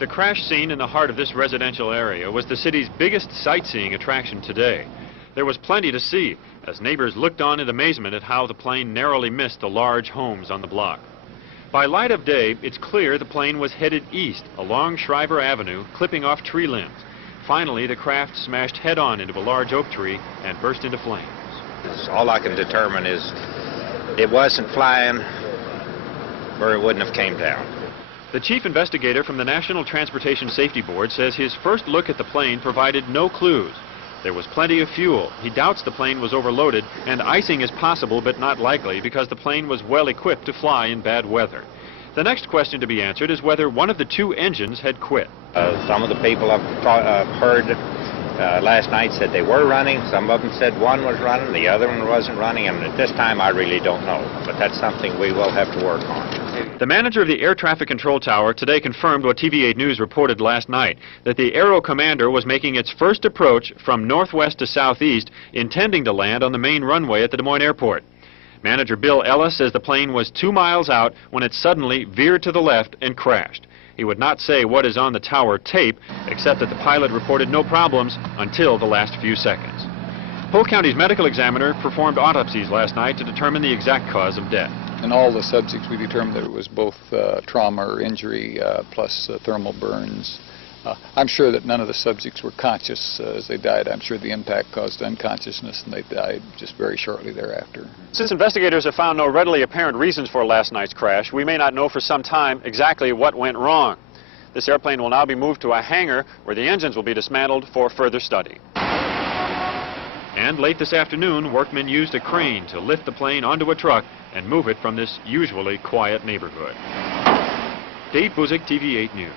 The crash scene in the heart of this residential area was the city's biggest sightseeing attraction today. There was plenty to see as neighbors looked on in amazement at how the plane narrowly missed the large homes on the block. By light of day, it's clear the plane was headed east along Shriver Avenue, clipping off tree limbs. Finally, the craft smashed head-on into a large oak tree and burst into flames. All I can determine is it wasn't flying or it wouldn't have came down. The chief investigator from the National Transportation Safety Board says his first look at the plane provided no clues. There was plenty of fuel. He doubts the plane was overloaded, and icing is possible but not likely because the plane was well equipped to fly in bad weather. The next question to be answered is whether one of the two engines had quit. Some of the people I've heard last night said they were running. Some of them said one was running, the other one wasn't running, and at this time I really don't know. But that's something we will have to work on. The manager of the Air Traffic Control Tower today confirmed what TV8 News reported last night, that the Aero Commander was making its first approach from northwest to southeast, intending to land on the main runway at the Des Moines airport. Manager Bill Ellis says the plane was 2 miles out when it suddenly veered to the left and crashed. He would not say what is on the tower tape, except that the pilot reported no problems until the last few seconds. Polk County's medical examiner performed autopsies last night to determine the exact cause of death. In all the subjects, we determined that it was both trauma or injury plus thermal burns. I'm sure that none of the subjects were conscious as they died. I'm sure the impact caused unconsciousness and they died just very shortly thereafter. Since investigators have found no readily apparent reasons for last night's crash, we may not know for some time exactly what went wrong. This airplane will now be moved to a hangar where the engines will be dismantled for further study. And late this afternoon, workmen used a crane to lift the plane onto a truck and move it from this usually quiet neighborhood. Dave Buzik, TV8 News.